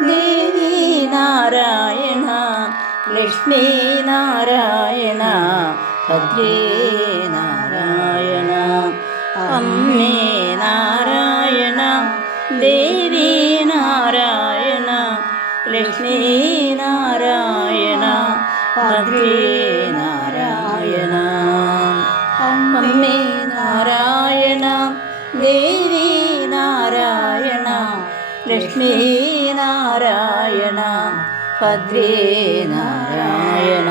ദേവി നാരായണ ലക്ഷ്മി നാരായണ ഭദ്രേ നാരായണ അമ്മേ നാരായണ ദേവി നാരായണ ലക്ഷ്മി നാരായണ ഭദ്രേ നാരായണ അമ്മേ നാരായണ ദേവി നാരായണ ലക്ഷ്മി നാരായണ ഭദ്രേ നാരായണ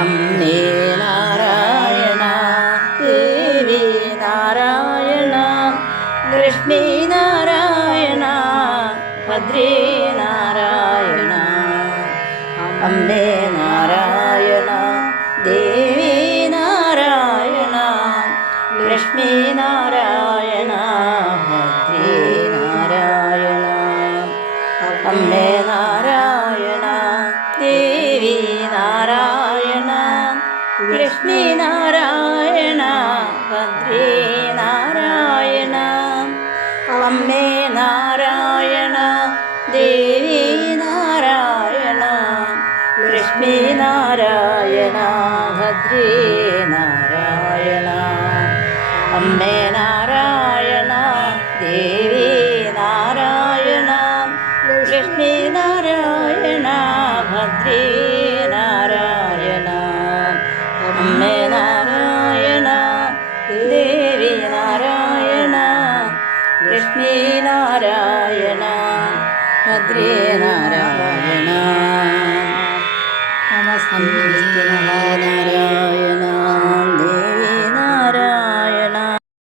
അമ്മേ നാരായണ ദേവി നാരായണ ലക്ഷ്മി നാരായണ ഭദ്രേ നാരായണ അമ്മേ നാരായണ ദേവി നാരായണ ലക്ഷ്മി നാരായണ ഭദ്രേ നാരായണ അമ്മേ നാരായണ ദേവി നാരായണ ലക്ഷ്മി നാരായണ ഭദ്രേ നാരായണ അമ്മേ നാരായണ ദേവി നാരായണ ലക്ഷ്മി നാരായണ ഭദ്രേ നാരായണ അമ്മേ നാരായണ ദേവി നാരായണ ലക്ഷ്മി നാരായണ ഭദ്രേ നാരായണ അമ്മേ നാരായണ ദേവി നാരായണ ലക്ഷ്മി നാരായണ ഭദ്രേ നാരായണ